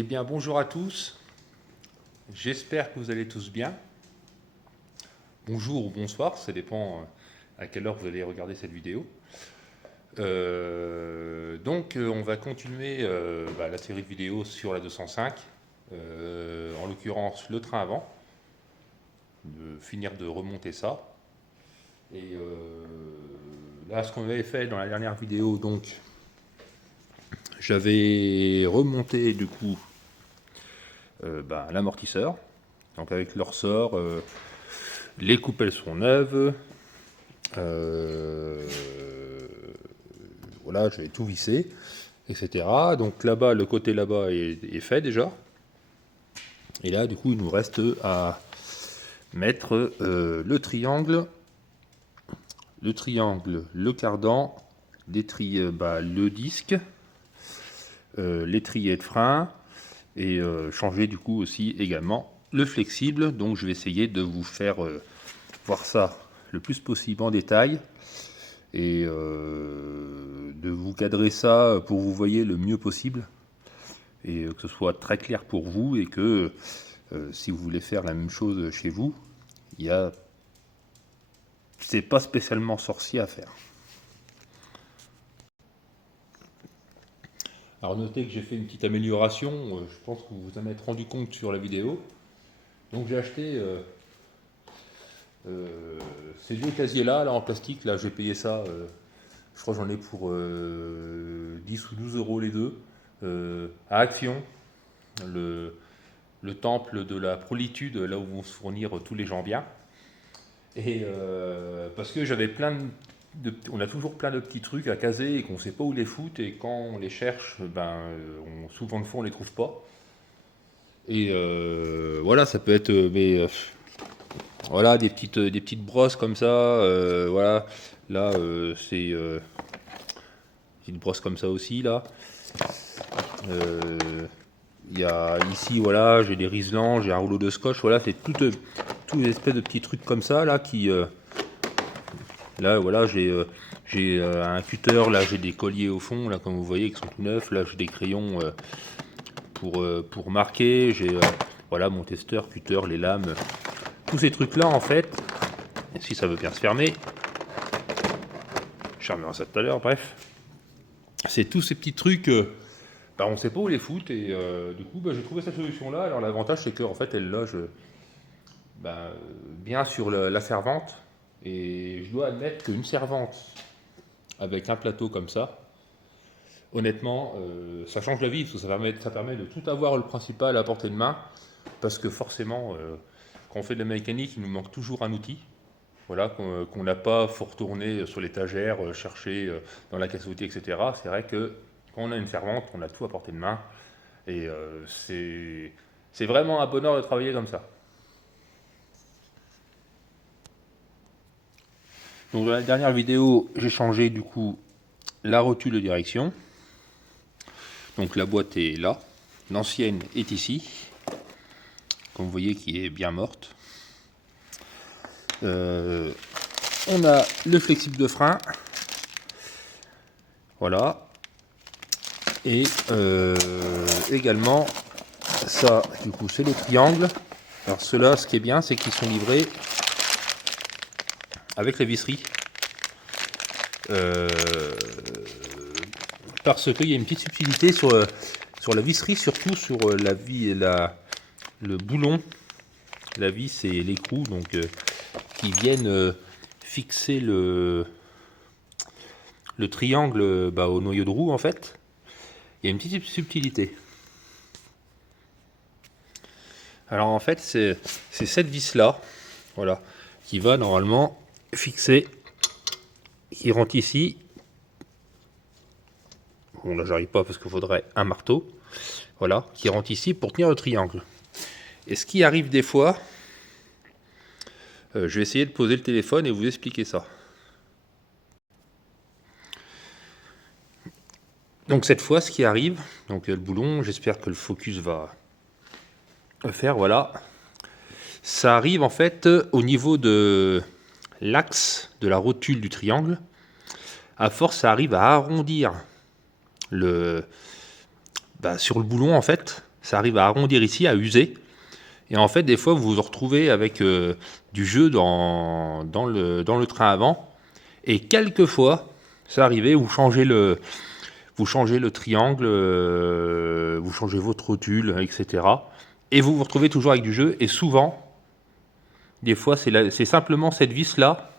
Eh bien, bonjour à tous. J'espère que vous allez tous bien. Bonjour ou bonsoir, ça dépend à quelle heure vous allez regarder cette vidéo. On va continuer la série de vidéos sur la 205, en l'occurrence le train avant, de finir de remonter ça. Et là, ce qu'on avait fait dans la dernière vidéo, donc j'avais remonté du coup l'amortisseur, donc avec le ressort, les coupelles sont neuves, voilà, j'ai tout vissé, etc. Donc là-bas, le côté là-bas est fait déjà. Et là, du coup, il nous reste à mettre le triangle, le cardan, le disque, l'étrier de frein, et changer du coup aussi également le flexible. Donc je vais essayer de vous faire voir ça le plus possible en détail et de vous cadrer ça pour que vous voyez le mieux possible et que ce soit très clair pour vous et que si vous voulez faire la même chose chez vous, c'est pas spécialement sorcier à faire. Alors notez que j'ai fait une petite amélioration, je pense que vous vous en êtes rendu compte sur la vidéo. Donc j'ai acheté ces deux casiers là en plastique, là j'ai payé ça, je crois que j'en ai pour 10 ou 12 euros les deux, à Action, le temple de la prolitude, là où vont se fournir tous les gens bien. Et parce que j'avais on a toujours plein de petits trucs à caser et qu'on ne sait pas où les foutre, et quand on les cherche, souvent de fois on les trouve pas. Et voilà, ça peut être voilà, des petites brosses comme ça, voilà, là c'est une brosse comme ça aussi, là. Il y a ici, voilà, j'ai des riselants, j'ai un rouleau de scotch, voilà, c'est toutes les espèces de petits trucs comme ça, là, qui... là, voilà, j'ai un cutter, là, j'ai des colliers au fond, là, comme vous voyez, qui sont tout neufs, là, j'ai des crayons pour marquer, j'ai, voilà, mon testeur, cutter, les lames, tous ces trucs-là, en fait, si ça veut bien se fermer, je fermerai ça tout à l'heure, bref, c'est tous ces petits trucs... on ne sait pas où les foutre, et du coup j'ai trouvé cette solution là. Alors l'avantage c'est qu'en fait elle loge bien sur la servante, et je dois admettre qu'une servante avec un plateau comme ça, honnêtement ça change la vie, parce que ça permet de tout avoir le principal à portée de main, parce que forcément quand on fait de la mécanique il nous manque toujours un outil, voilà, qu'on n'a pas, faut retourner sur l'étagère, chercher dans la caisse à outils, etc. C'est vrai que quand on a une servante, on a tout à portée de main. Et c'est vraiment un bonheur de travailler comme ça. Donc dans la dernière vidéo, j'ai changé du coup la rotule de direction. Donc la boîte est là. L'ancienne est ici. Comme vous voyez, qui est bien morte. On a le flexible de frein. Voilà. Et également, ça, du coup, c'est les triangles. Alors ceux-là, ce qui est bien, c'est qu'ils sont livrés avec la visserie. Parce qu'il y a une petite subtilité sur la visserie, surtout sur le boulon, la vis et l'écrou, donc qui viennent fixer le triangle au noyau de roue en fait. Il y a une petite subtilité. Alors en fait c'est cette vis là, voilà, qui va normalement fixer, qui rentre ici. Bon là j'arrive pas parce qu'il faudrait un marteau, voilà, qui rentre ici pour tenir le triangle. Et ce qui arrive des fois, je vais essayer de poser le téléphone et vous expliquer ça. Donc cette fois, ce qui arrive, donc le boulon, j'espère que le focus va le faire, voilà. Ça arrive en fait au niveau de l'axe de la rotule du triangle. À force, ça arrive à arrondir sur le boulon en fait. ça arrive à arrondir ici, à user. Et en fait, des fois, vous vous retrouvez avec du jeu dans le train avant. Et quelquefois, ça arrive, vous changez le triangle, vous changez votre rotule, etc. Et vous vous retrouvez toujours avec du jeu. Et souvent, des fois, c'est simplement cette vis-là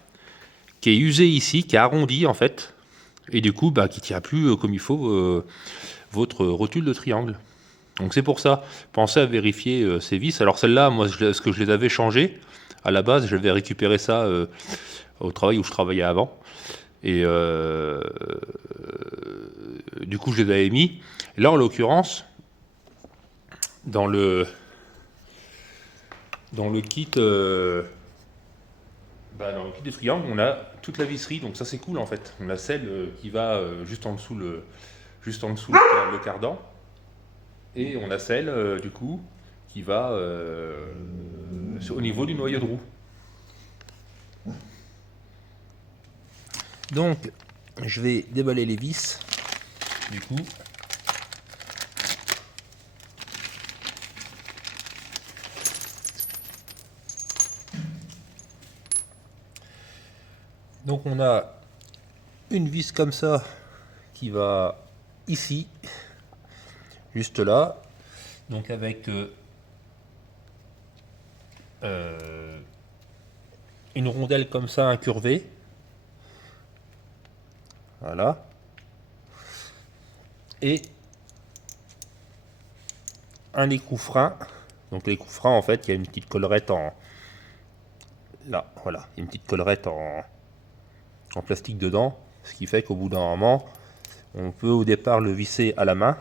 qui est usée ici, qui est arrondie en fait. Et du coup, qui ne tient plus comme il faut votre rotule de triangle. Donc c'est pour ça, pensez à vérifier ces vis. Alors celle-là, moi, ce que je les avais changées, à la base, j'avais récupéré ça au travail où je travaillais avant. Et du coup, je les avais mis. Et là, en l'occurrence, dans le kit, dans le kit des triangles, on a toute la visserie. Donc ça, c'est cool en fait. On a celle qui va juste en dessous le cardan. Et on a celle, du coup, qui va au niveau du noyau de roue. Donc, je vais déballer les vis, du coup. Donc, on a une vis comme ça qui va ici, juste là. Donc, avec une rondelle comme ça incurvée. Voilà. Et un écrou frein. Donc l'écrou frein, en fait, il y a une petite collerette en... Là, voilà. Il y a une petite collerette en plastique dedans. Ce qui fait qu'au bout d'un moment, on peut au départ le visser à la main.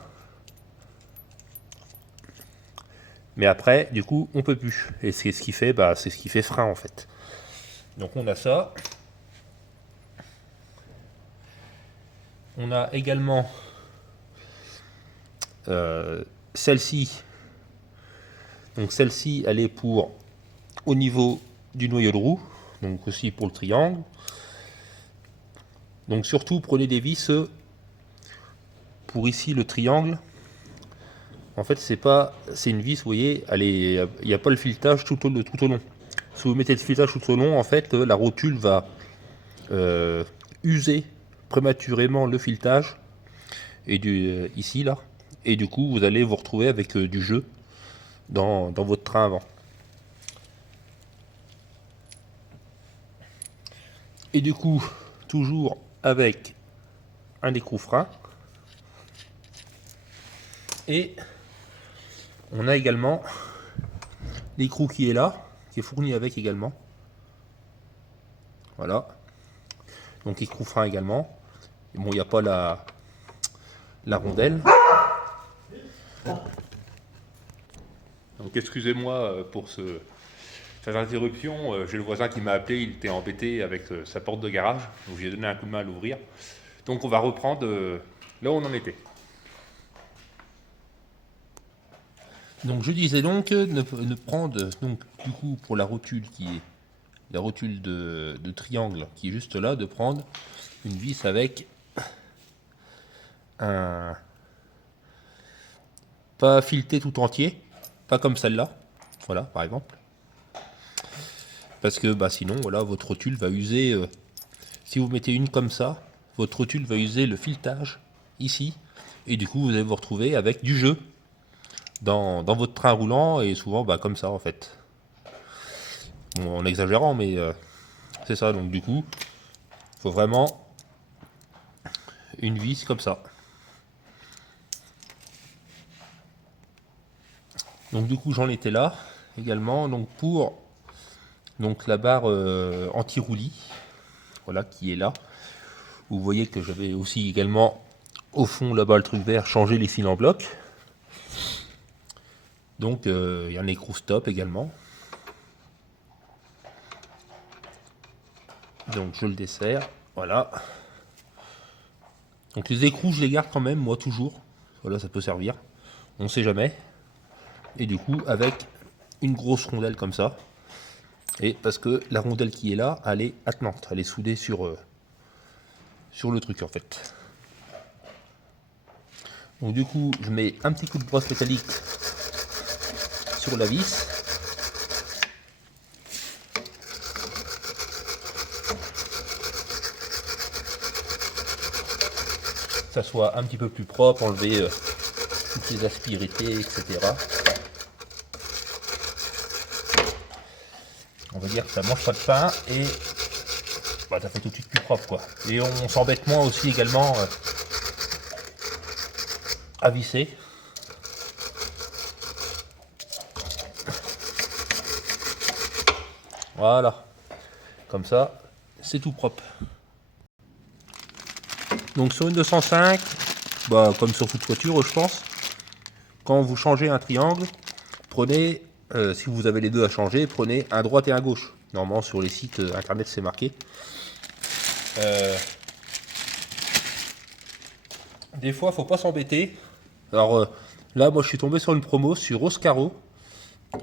Mais après, du coup, on peut plus. Et c'est ce qui fait, c'est ce qui fait frein, en fait. Donc on a ça. On a également celle-ci. Donc celle-ci, elle est pour au niveau du noyau de roue, donc aussi pour le triangle. Donc surtout prenez des vis pour ici le triangle. En fait c'est une vis, vous voyez, il n'y a pas le filetage tout au long. Si vous mettez le filetage tout au long, en fait la rotule va user prématurément le filetage et ici là, et du coup vous allez vous retrouver avec du jeu dans votre train avant. Et du coup, toujours avec un écrou frein. Et on a également l'écrou qui est là, qui est fourni avec également. Voilà. Donc écrou frein également. Et bon, il n'y a pas la rondelle. Donc excusez-moi pour cette interruption. J'ai le voisin qui m'a appelé, il était embêté avec sa porte de garage. Donc j'ai donné un coup de main à l'ouvrir. Donc on va reprendre là où on en était. Donc je disais donc ne prendre donc du coup pour la rotule qui est la rotule de triangle qui est juste là, de prendre une vis avec un pas fileté tout entier, pas comme celle-là, voilà par exemple, parce que sinon voilà votre rotule va user. Si vous mettez une comme ça, votre rotule va user le filetage ici et du coup vous allez vous retrouver avec du jeu dans votre train roulant et souvent comme ça en fait. Bon, en exagérant, mais c'est ça. Donc du coup, il faut vraiment une vis comme ça. Donc du coup, j'en étais là également. Donc pour la barre anti-roulis, voilà, qui est là. Vous voyez que j'avais aussi également au fond là-bas le truc vert, changé les fils en bloc. Donc il y a un écrou stop également. Donc je le desserre, voilà. Donc les écrous je les garde quand même, moi toujours. Voilà, ça peut servir, on ne sait jamais. Et du coup avec une grosse rondelle comme ça. Et parce que la rondelle qui est là, elle est attenante, elle est soudée sur le truc en fait. Donc du coup je mets un petit coup de brosse métallique sur la vis. Ça soit un petit peu plus propre, enlever toutes les aspérités, etc. On va dire que ça mange pas de pain et bah, ça fait tout de suite plus propre quoi. Et on s'embête moins aussi également à visser. Voilà, comme ça c'est tout propre. Donc sur une 205, bah, comme sur toute voiture je pense, quand vous changez un triangle, prenez, si vous avez les deux à changer, prenez un droite et un gauche. Normalement sur les sites internet c'est marqué. Des fois faut pas s'embêter. Alors là moi je suis tombé sur une promo sur Oscaro.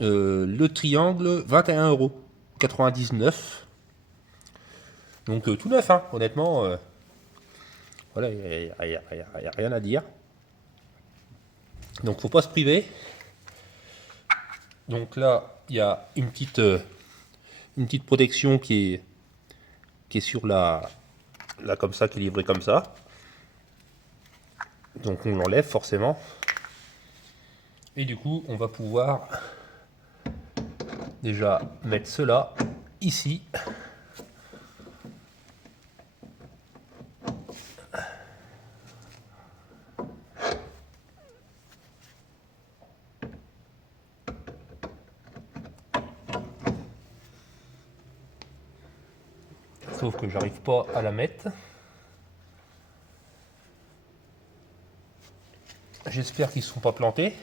Le triangle 21,99 €. Donc tout neuf hein, honnêtement. Voilà, il n'y a rien à dire. Donc faut pas se priver. Donc là, il y a une petite protection qui est sur la comme ça, qui est livrée comme ça. Donc on l'enlève forcément. Et du coup, on va pouvoir déjà mettre cela ici. Sauf que j'arrive pas à la mettre. J'espère qu'ils ne sont pas plantés.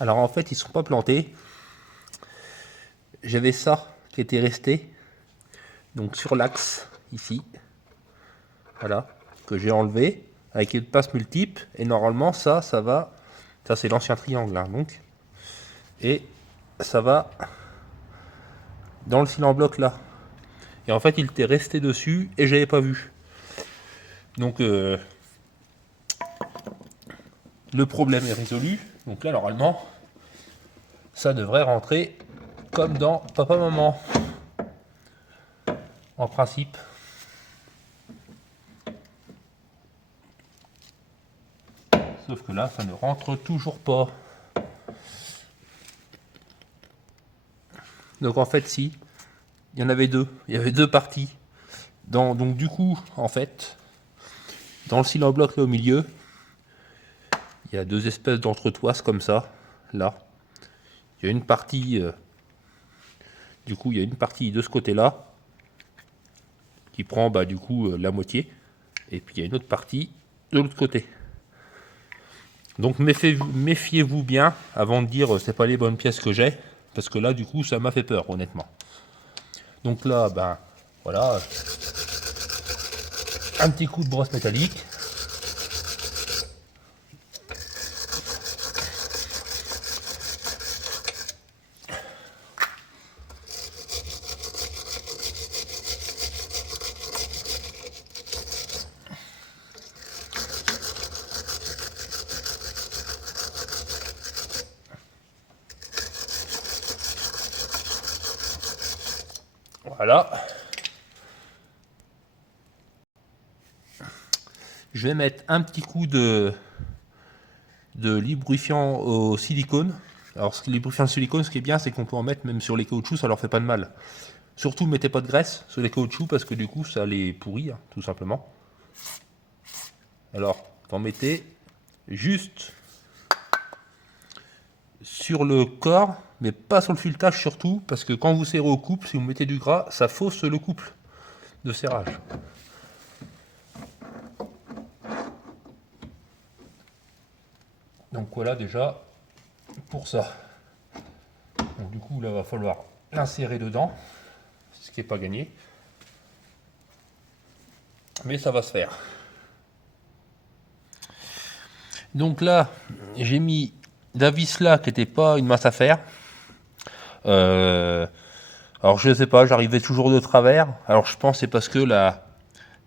Alors en fait, ils ne sont pas plantés. J'avais ça qui était resté. Donc sur l'axe, ici. Voilà. Que j'ai enlevé avec une passe multiple. Et normalement, ça va. Ça, c'est l'ancien triangle, hein, donc. Et ça va dans le cylindre bloc là. Et en fait, il était resté dessus et j'avais pas vu. Donc, le problème est résolu. Donc là, normalement, ça devrait rentrer comme dans papa-maman. En principe. Sauf que là, ça ne rentre toujours pas. Donc en fait, si, il y en avait deux. Il y avait deux parties. Donc du coup, en fait, dans le cylindre bloc là au milieu, il y a deux espèces d'entretoises comme ça. Là, il y a une partie. Du coup, il y a une partie de ce côté-là qui prend bah, du coup la moitié. Et puis il y a une autre partie de l'autre côté. Donc méfiez-vous bien avant de dire c'est pas les bonnes pièces que j'ai. Parce que là, du coup, ça m'a fait peur, honnêtement. Donc là, ben voilà. Un petit coup de brosse métallique. Voilà. Je vais mettre un petit coup de lubrifiant au silicone. Alors, ce lubrifiant au silicone, ce qui est bien, c'est qu'on peut en mettre même sur les caoutchoucs, ça leur fait pas de mal. Surtout, mettez pas de graisse sur les caoutchoucs parce que du coup, ça les pourrit, hein, tout simplement. Alors, vous en mettez juste sur le corps, mais pas sur le filetage surtout, parce que quand vous serrez au couple, si vous mettez du gras, ça fausse le couple de serrage. Donc voilà déjà pour ça. Donc du coup là va falloir l'insérer dedans, ce qui n'est pas gagné. Mais ça va se faire. Donc là, j'ai mis la vis là qui n'était pas une mince affaire. Alors je sais pas, j'arrivais toujours de travers. Alors je pense que c'est parce que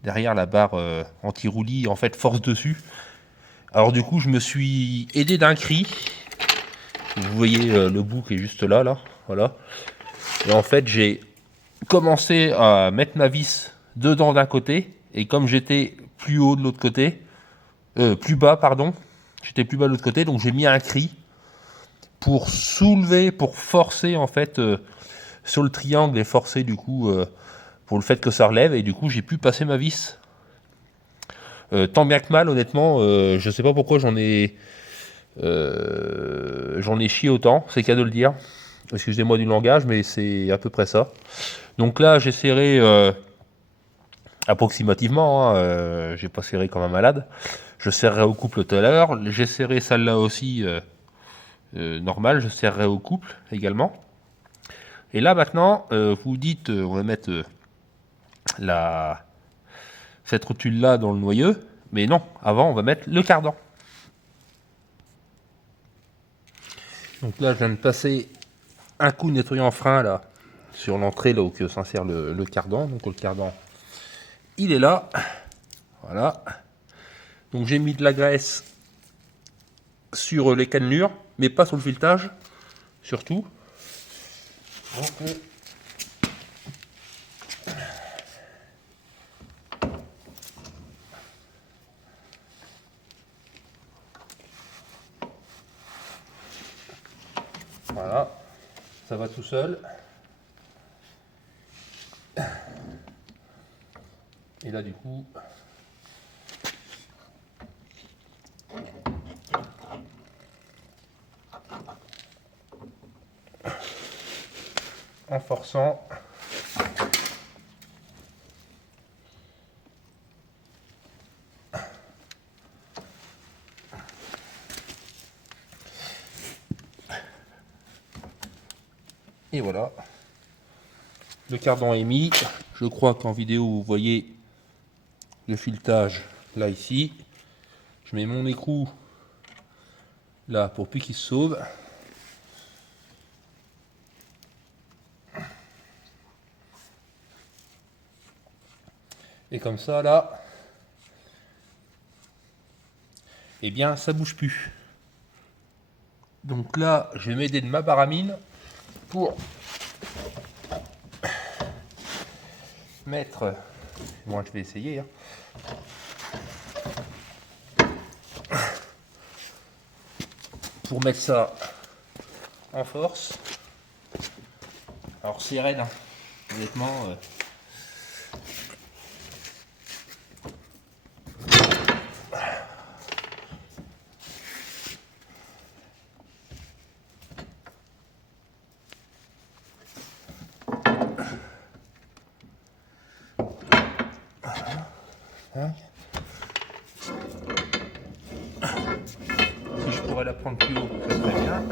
derrière la barre anti-roulis en fait force dessus. Alors du coup je me suis aidé d'un cri. Vous voyez le bout qui est juste là, voilà. Et en fait j'ai commencé à mettre ma vis dedans d'un côté. Et comme j'étais plus haut de l'autre côté, plus bas pardon, j'étais plus bas de l'autre côté, donc j'ai mis un cri pour soulever, pour forcer en fait sur le triangle et forcer du coup pour le fait que ça relève et du coup j'ai pu passer ma vis. Tant bien que mal honnêtement, je sais pas pourquoi j'en ai chié autant, c'est qu'à de le dire. Excusez-moi du langage, mais c'est à peu près ça. Donc là j'ai serré approximativement, hein, j'ai pas serré comme un malade. Je serrerai au couple tout à l'heure. J'ai serré celle-là aussi normal, je serrerai au couple également. Et là maintenant, vous dites, on va mettre cette rotule là dans le noyau, mais non, avant on va mettre le cardan. Donc là je viens de passer un coup de nettoyant frein là sur l'entrée là où s'insère le cardan. Donc le cardan il est là, voilà. Donc j'ai mis de la graisse sur les cannelures, mais pas sur le filetage, surtout. Donc, voilà, ça va tout seul. Et là du coup, en forçant, et voilà, le cardan est mis. Je crois qu'en vidéo vous voyez le filetage là ici. Je mets mon écrou là pour plus qu'il se sauve. Et comme ça là, eh bien ça bouge plus. Donc là je vais m'aider de ma baramine pour mettre, moi je vais essayer, hein. Pour mettre ça en force. Alors c'est raide, hein. Honnêtement. Hein, si je pourrais la prendre plus haut, ça serait bien.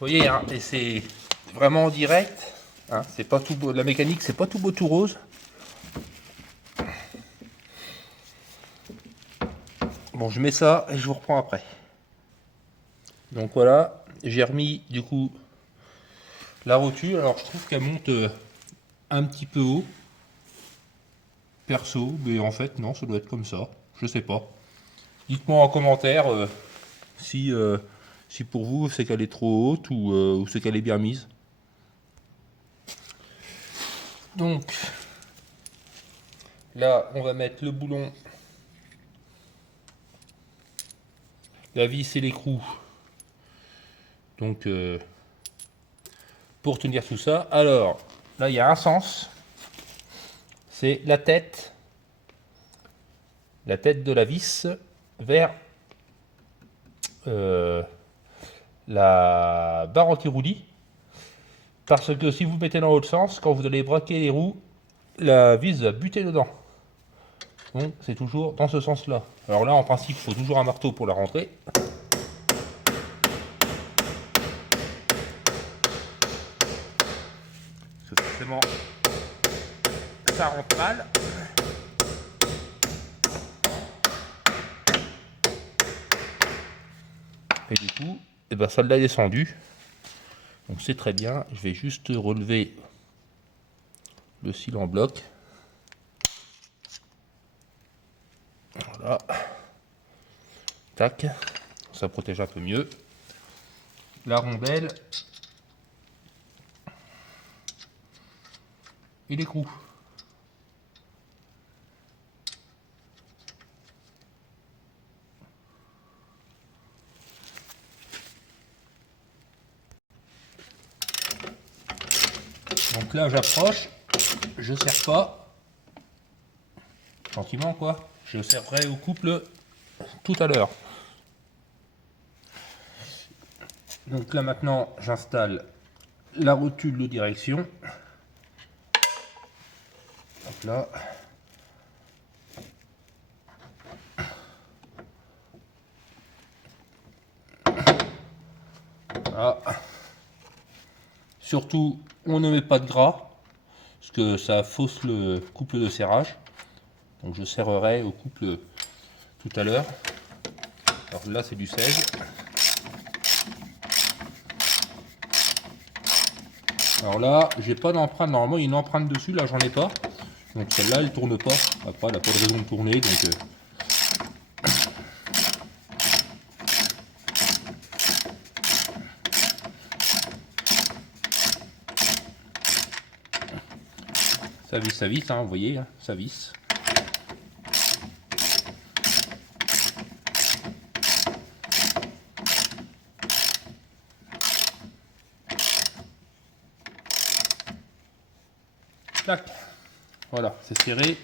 Vous voyez, hein, et c'est vraiment en direct. Hein, c'est pas tout beau, la mécanique, c'est pas tout beau tout rose. Bon, je mets ça et je vous reprends après. Donc voilà, j'ai remis du coup la rotule. Alors je trouve qu'elle monte un petit peu haut. Perso, mais en fait non, ça doit être comme ça. Je sais pas. Dites-moi en commentaire si, si pour vous c'est qu'elle est trop haute ou c'est qu'elle est bien mise. Donc là, on va mettre le boulon, la vis et l'écrou. Donc pour tenir tout ça. Alors là, il y a un sens. C'est la tête de la vis vers la barre anti-roulis. Parce que si vous mettez dans l'autre sens, quand vous allez braquer les roues, la vis va buter dedans. Donc c'est toujours dans ce sens-là. Alors là, en principe, il faut toujours un marteau pour la rentrer. Parce que forcément, ça rentre mal. Et du coup, eh ben, ça l'a descendu. Donc c'est très bien. Je vais juste relever le cil en bloc. Voilà. Tac. Ça protège un peu mieux. La rondelle et l'écrou. Donc là, j'approche, je serre pas, gentiment quoi. Je serrerai au couple tout à l'heure. Donc là maintenant, j'installe la rotule de direction. Donc là. Voilà. Surtout, on ne met pas de gras, parce que ça fausse le couple de serrage. Donc je serrerai au couple tout à l'heure. Alors là, c'est du 16. Alors là, j'ai pas d'empreinte. Normalement, il y a une empreinte dessus. Là, j'en ai pas. Donc celle-là, elle tourne pas. Après, elle n'a pas de raison de tourner. Donc ça visse, hein, vous voyez, hein, ça visse. Tac. Voilà, c'est serré.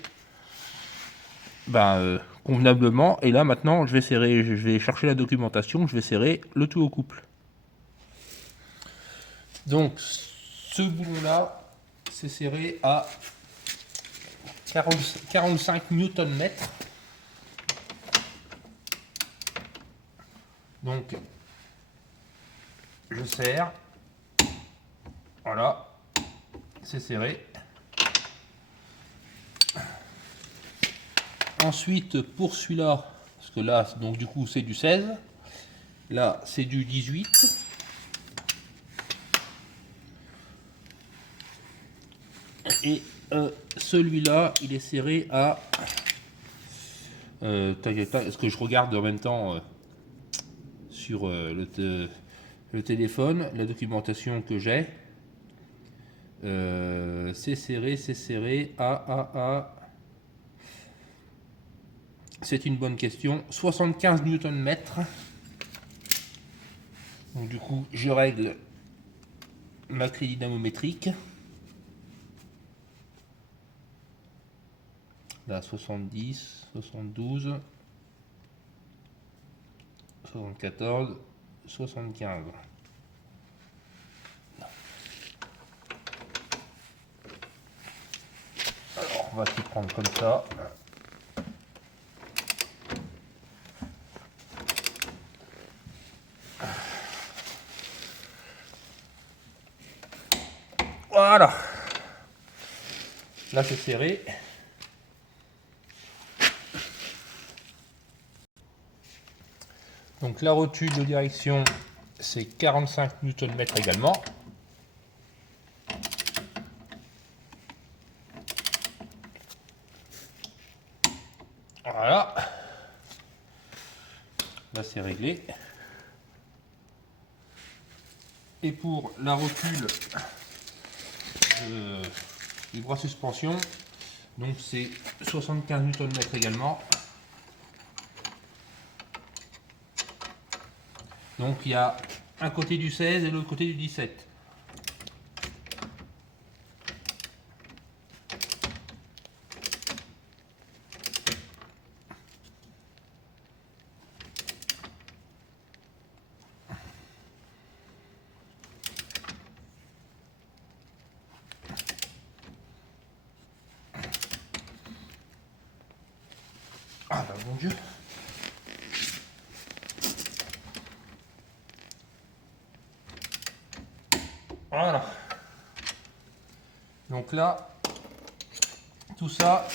Convenablement. Et là, maintenant, je vais chercher la documentation. Je vais serrer le tout au couple. Donc, ce boulon-là, c'est serré à 45 Nm. Donc, je serre. Voilà, c'est serré. Ensuite, pour celui-là, parce que là, donc du coup, c'est du 16. Là, c'est du 18. Et celui-là, il est serré à... Est-ce que je regarde en même temps sur le téléphone, la documentation que j'ai. C'est serré. C'est une bonne question. 75 Nm. Donc du coup, je règle ma clé dynamométrique. Là, 70, 72, 74, 75. Alors, on va s'y prendre comme ça. Voilà. Là, c'est serré. Donc la rotule de direction, c'est 45 Nm également. Voilà. Là, c'est réglé. Et pour la rotule du bras suspension, donc c'est 75 Nm également. Donc il y a un côté du 16 et l'autre côté du 17. Ah bah mon Dieu. Voilà. Donc là, tout ça.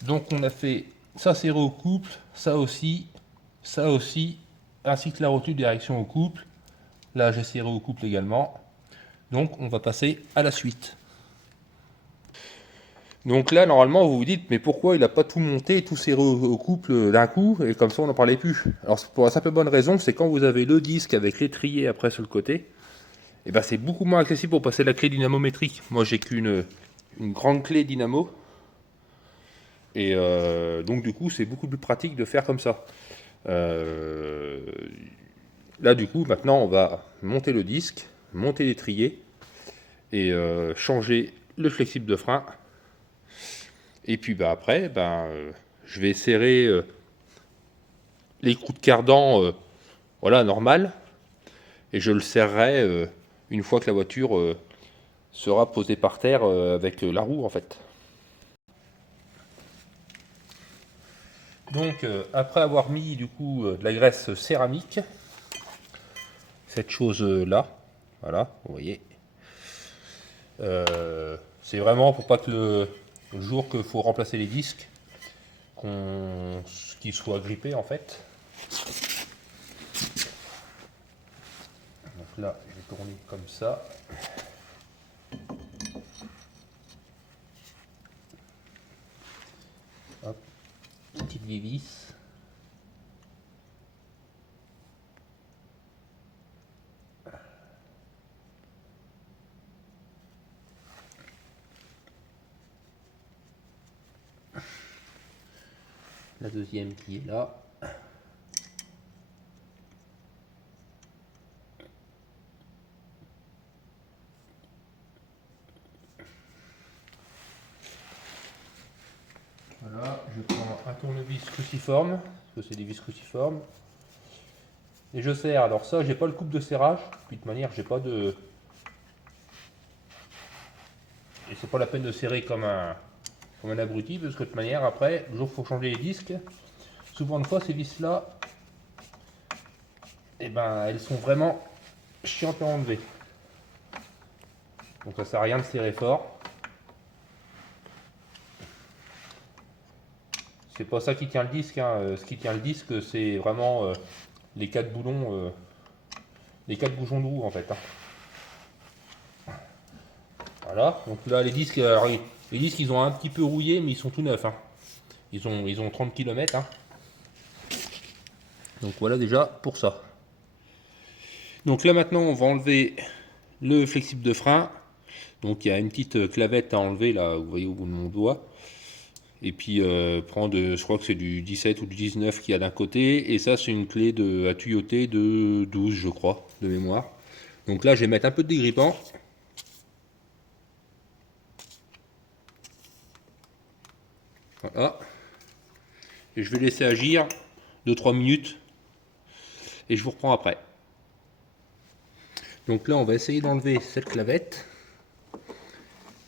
Donc on a fait ça serré au couple, ça aussi, ainsi que la rotule direction au couple. Là j'ai serré au couple également. Donc on va passer à la suite. Donc là normalement vous vous dites mais pourquoi il n'a pas tout monté, tout serré au couple d'un coup et comme ça on n'en parlait plus. Alors pour la simple bonne raison c'est quand vous avez le disque avec l'étrier après sur le côté, et ben c'est beaucoup moins accessible pour passer la clé dynamométrique. Moi j'ai une grande clé dynamo. Et donc du coup c'est beaucoup plus pratique de faire comme ça. Euh, Là du coup maintenant on va monter le disque, monter l'étrier et changer le flexible de frein. Et puis bah, après je vais serrer les coups de cardan voilà, normal. Et je le serrerai une fois que la voiture sera posée par terre avec la roue en fait. Donc après avoir mis du coup de la graisse céramique, cette chose là, voilà, vous voyez, c'est vraiment pour pas que le jour qu'il faut remplacer les disques, qu'ils soient grippés en fait. Donc là, je vais tourner comme ça. Hop, petite vis. La deuxième qui est là. Voilà, je prends un tournevis cruciforme, parce que c'est des vis cruciformes. Et je serre. Alors ça, j'ai pas le coupe de serrage. Puis de toute manière, j'ai pas de... Et c'est pas la peine de serrer comme un abruti, parce que de toute manière, après, le jour où il faut changer les disques, souvent de fois, ces vis-là, et ben, elles sont vraiment chiantes à enlever. Donc ça sert à rien de serrer fort. C'est pas ça qui tient le disque, hein. Ce qui tient le disque, c'est vraiment les quatre boulons, les quatre bouchons de roue en fait, hein. Voilà. Donc là, les disques, alors, les disques, ils ont un petit peu rouillé, mais ils sont tout neufs, hein. Ils ont 30 km, hein. Donc voilà déjà pour ça. Donc là maintenant, on va enlever le flexible de frein. Donc il y a une petite clavette à enlever là, vous voyez au bout de mon doigt. Et puis prendre, je crois que c'est du 17 ou du 19 qu'il y a d'un côté. Et ça c'est une clé à tuyauter de 12 je crois, de mémoire. Donc là je vais mettre un peu de dégrippant. Voilà. Et je vais laisser agir 2-3 minutes. Et je vous reprends après. Donc là on va essayer d'enlever cette clavette.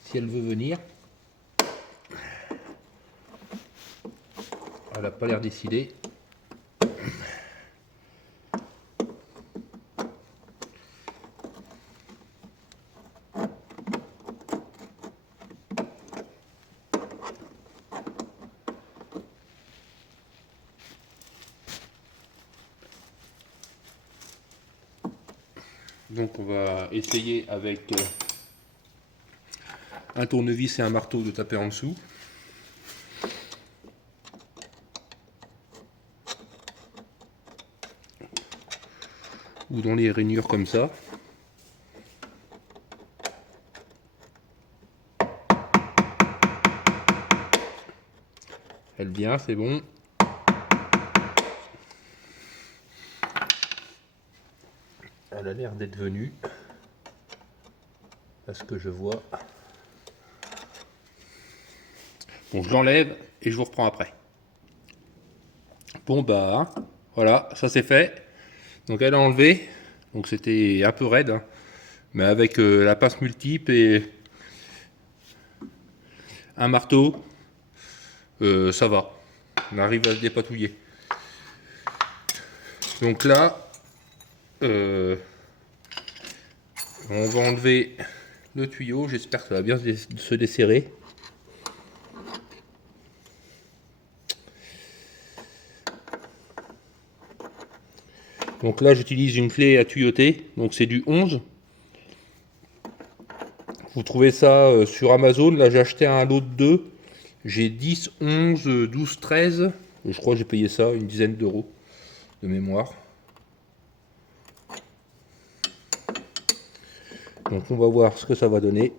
Si elle veut venir. Elle n'a pas l'air décidée. Donc on va essayer avec un tournevis et un marteau de taper en dessous. Ou dans les rainures comme ça. Elle vient, c'est bon. Elle a l'air d'être venue. Parce que je vois. Bon, je l'enlève et je vous reprends après. Bon bah, voilà, ça c'est fait. Donc elle a enlevé. Donc c'était un peu raide, hein. Mais avec la pince multiple et un marteau, ça va. on arrive à se dépatouiller. Donc là, on va enlever le tuyau. J'espère que ça va bien se desserrer. Donc là, j'utilise une clé à tuyauter. Donc c'est du 11. Vous trouvez ça sur Amazon. Là, j'ai acheté un lot de 2. J'ai 10, 11, 12, 13. Et je crois que j'ai payé ça une dizaine d'euros de mémoire. Donc on va voir ce que ça va donner.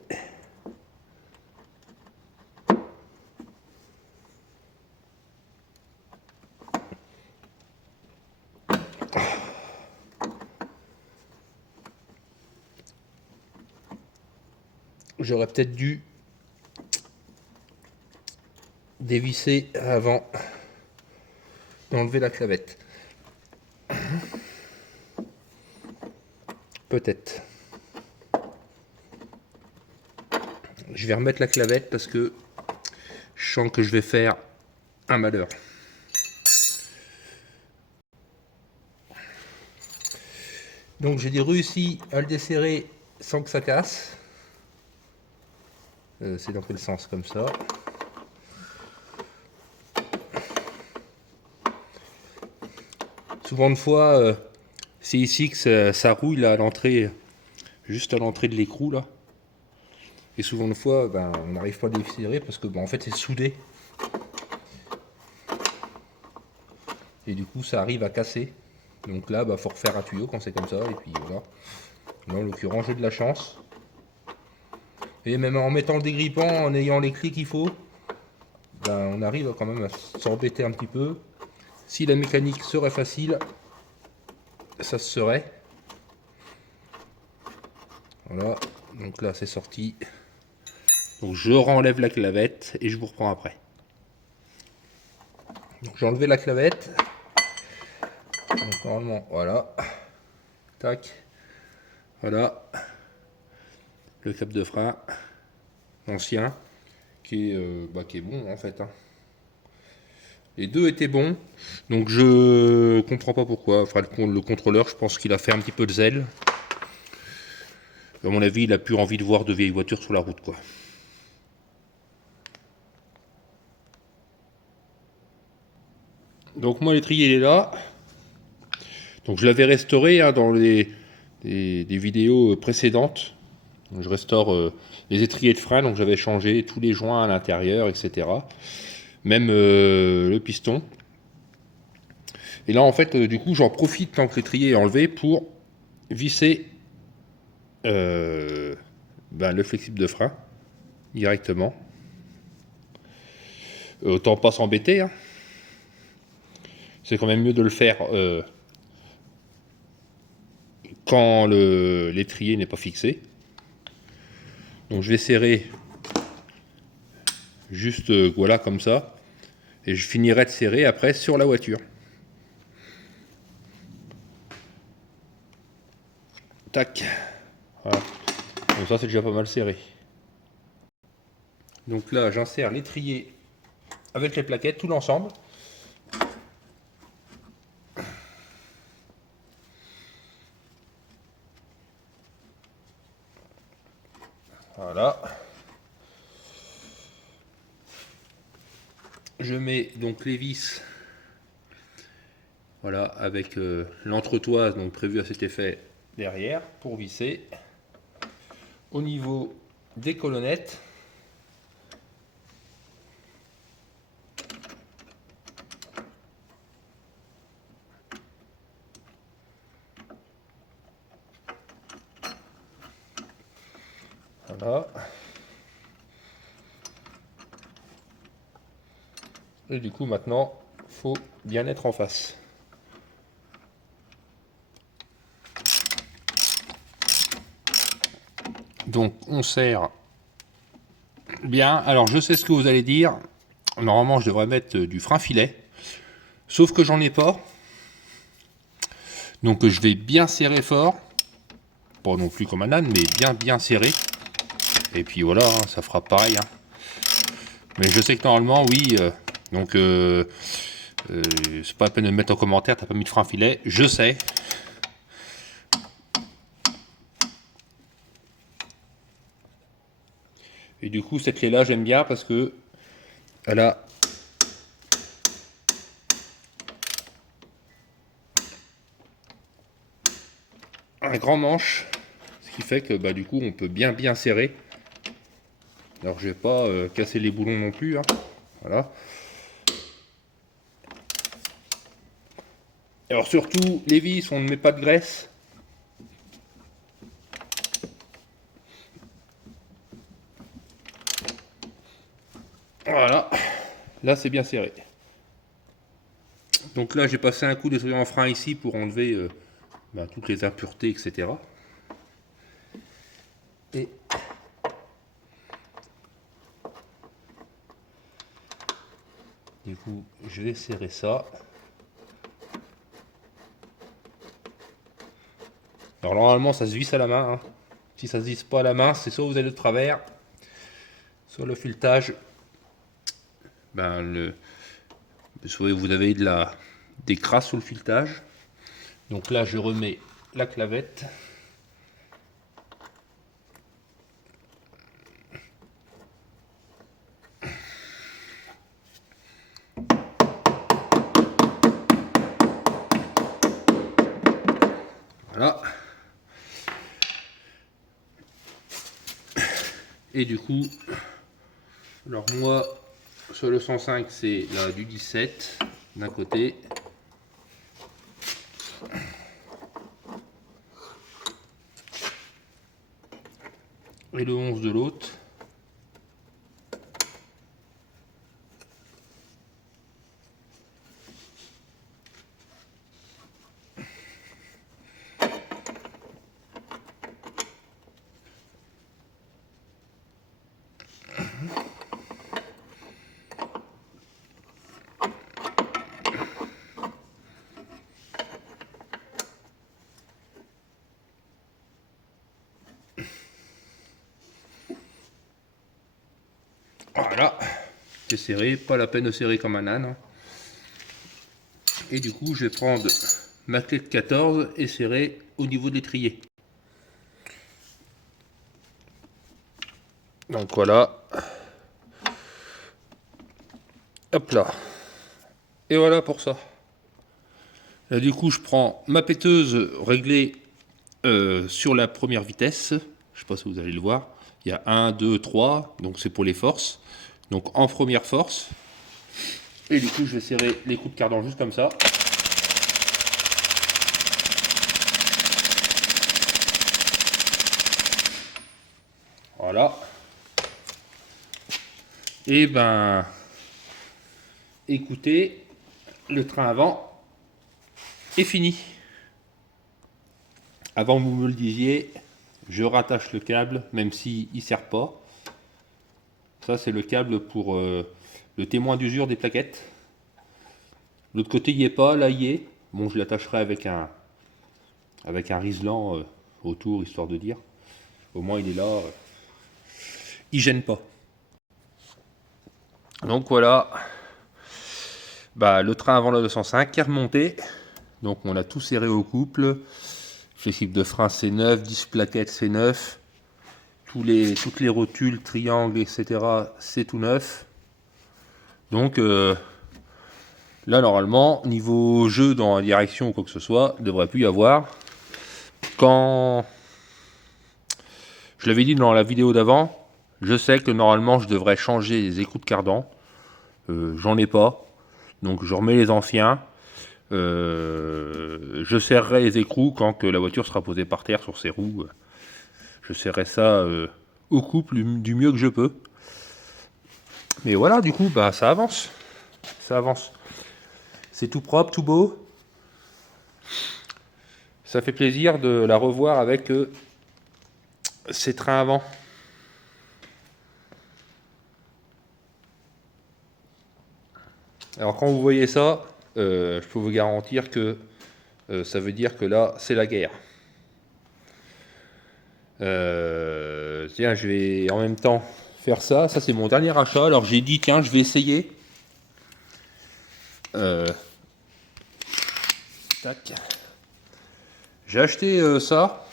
J'aurais peut-être dû dévisser avant d'enlever la clavette. Peut-être. Je vais remettre la clavette parce que je sens que je vais faire un malheur. Donc j'ai réussi à le desserrer sans que ça casse. C'est dans quel sens? Comme ça. Souvent de fois, c'est ici que ça rouille là à l'entrée, juste à l'entrée de l'écrou là. Et souvent de fois, ben, on n'arrive pas à desserrer parce que ben, en fait c'est soudé. Et du coup ça arrive à casser. Donc là, bah, faut refaire un tuyau quand c'est comme ça. Et puis voilà. Là en l'occurrence j'ai de la chance. Et même en mettant le dégrippant, en ayant les clés qu'il faut, ben, on arrive quand même à s'embêter un petit peu. Si la mécanique serait facile, ça se serait. Voilà, donc là c'est sorti. Donc je renlève la clavette et je vous reprends après. Donc j'ai enlevé la clavette. Donc normalement, voilà. Tac. Voilà. Le cap de frein ancien qui est bon en fait. Hein. Les deux étaient bons, donc je comprends pas pourquoi. Enfin, le contrôleur, je pense qu'il a fait un petit peu de zèle. À mon avis, il a plus envie de voir de vieilles voitures sur la route, quoi. Donc moi, l'étrier il est là. Donc je l'avais restauré hein, dans des vidéos précédentes. Donc, je restaure les étriers de frein, donc j'avais changé tous les joints à l'intérieur, etc. Même le piston. Et là, en fait, du coup, j'en profite tant que l'étrier est enlevé pour visser le flexible de frein directement. Autant pas s'embêter. Hein. C'est quand même mieux de le faire quand l'étrier n'est pas fixé. Donc je vais serrer juste voilà comme ça. Et je finirai de serrer après sur la voiture. Tac. Voilà. Donc ça c'est déjà pas mal serré. Donc là j'insère l'étrier avec les plaquettes, tout l'ensemble. Voilà. Je mets donc les vis, voilà, avec l'entretoise donc prévue à cet effet derrière pour visser. Au niveau des colonnettes, voilà. Et du coup maintenant, faut bien être en face. Donc on serre bien. Alors je sais ce que vous allez dire. Normalement je devrais mettre du frein filet. Sauf que j'en ai pas. Donc je vais bien serrer fort. Pas non plus comme un âne, mais bien serré. Et puis voilà, hein, ça fera pareil. Hein. Mais je sais que normalement, oui, Donc c'est pas la peine de me mettre en commentaire, t'as pas mis de frein filet, je sais. Et du coup cette clé là j'aime bien parce que elle a un grand manche, ce qui fait que bah, du coup on peut bien serrer. Alors je vais pas casser les boulons non plus, hein. Voilà. Alors surtout les vis, on ne met pas de graisse. Voilà, là c'est bien serré. Donc là j'ai passé un coup d'essuie en frein ici pour enlever bah, toutes les impuretés, etc. Et du coup je vais serrer ça. Alors normalement ça se visse à la main, hein. Si ça se visse pas à la main, c'est soit vous allez de travers, soit le filetage, ben soit vous avez des crasses sur le filetage. Donc là je remets la clavette. Voilà. Et du coup, alors moi, sur le 105, c'est là du 17 d'un côté. Et le 11 de l'autre. Voilà, c'est serré, pas la peine de serrer comme un âne. Et du coup, je vais prendre ma clé de 14 et serrer au niveau de l'étrier. Donc voilà. Hop là. Et voilà pour ça. Là du coup, je prends ma péteuse réglée sur la première vitesse. Je sais pas si vous allez le voir. Il y a 1, 2, 3. Donc c'est pour les forces. Donc en première force. Et du coup, je vais serrer les coups de cardan juste comme ça. Voilà. Et ben, écoutez, le train avant est fini. Avant, vous me le disiez, je rattache le câble, même s'il ne sert pas. Ça, c'est le câble pour le témoin d'usure des plaquettes. L'autre côté, il n'y est pas, là, il y est. Bon, je l'attacherai avec un riselant autour, histoire de dire. Au moins, il est là. Il gêne pas. Donc voilà. Bah, le train avant la 205 est remonté. Donc on a tout serré au couple. Flexible de frein c'est 9, 10 plaquettes c'est 9. Toutes les rotules, triangles, etc. c'est tout neuf. Donc là normalement, niveau jeu dans la direction ou quoi que ce soit, il ne devrait plus y avoir. Quand je l'avais dit dans la vidéo d'avant, je sais que normalement je devrais changer les écrous de cardan. J'en ai pas. Donc je remets les anciens. Je serrerai les écrous quand la voiture sera posée par terre sur ses roues. Je serrerai ça au couple du mieux que je peux. Mais voilà, du coup, bah ça avance. Ça avance. C'est tout propre, tout beau. Ça fait plaisir de la revoir avec ces trains avant. Alors quand vous voyez ça, je peux vous garantir que ça veut dire que là, c'est la guerre. Tiens, je vais en même temps faire ça. Ça, c'est mon dernier achat. Alors j'ai dit, tiens, je vais essayer. J'ai acheté ça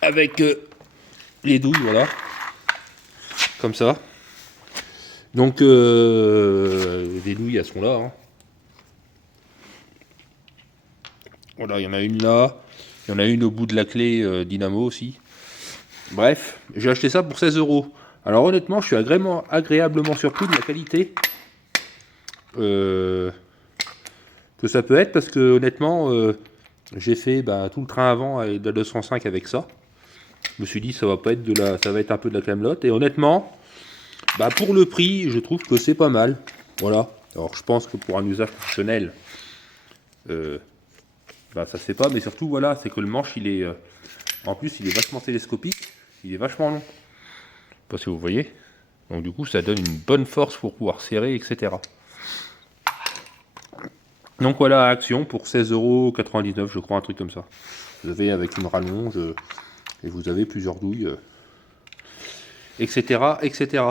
avec les douilles, voilà, comme ça. Donc les douilles, elles sont là. Hein. Voilà, il y en a une là, il y en a une au bout de la clé Dynamo aussi. Bref, j'ai acheté ça pour 16 €. Alors honnêtement, je suis agréablement surpris de la qualité que ça peut être, parce que honnêtement, j'ai fait tout le train avant avec de la 205 avec ça. Je me suis dit ça va pas être ça va être un peu de la camelote. Et honnêtement, pour le prix, je trouve que c'est pas mal. Voilà. Alors je pense que pour un usage professionnel, ça se fait pas. Mais surtout voilà, c'est que le manche il est, en plus il est vachement télescopique, il est vachement long. Parce que vous voyez. Donc du coup ça donne une bonne force pour pouvoir serrer, etc. Donc voilà, Action pour 16,99 € je crois, un truc comme ça. Vous avez avec une rallonge et vous avez plusieurs douilles, etc., etc.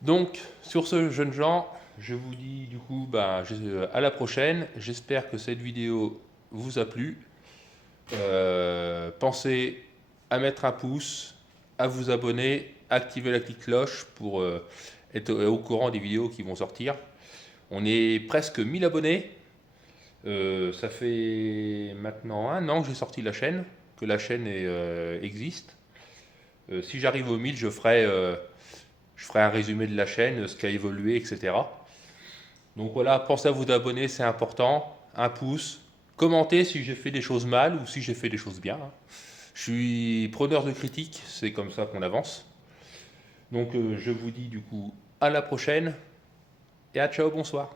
Donc sur ce, jeunes gens, je vous dis du coup à la prochaine. J'espère que cette vidéo vous a plu. Pensez à mettre un pouce, à vous abonner, activer la petite cloche pour être au courant des vidéos qui vont sortir. On est presque 1000 abonnés. Ça fait maintenant 1 an que j'ai sorti la chaîne, que la chaîne existe. Si j'arrive aux 1000, je ferai un résumé de la chaîne, ce qui a évolué, etc. Donc voilà, pensez à vous abonner, c'est important. Un pouce. Commentez si j'ai fait des choses mal ou si j'ai fait des choses bien. Je suis preneur de critiques, c'est comme ça qu'on avance. Donc je vous dis du coup à la prochaine et à ciao, bonsoir.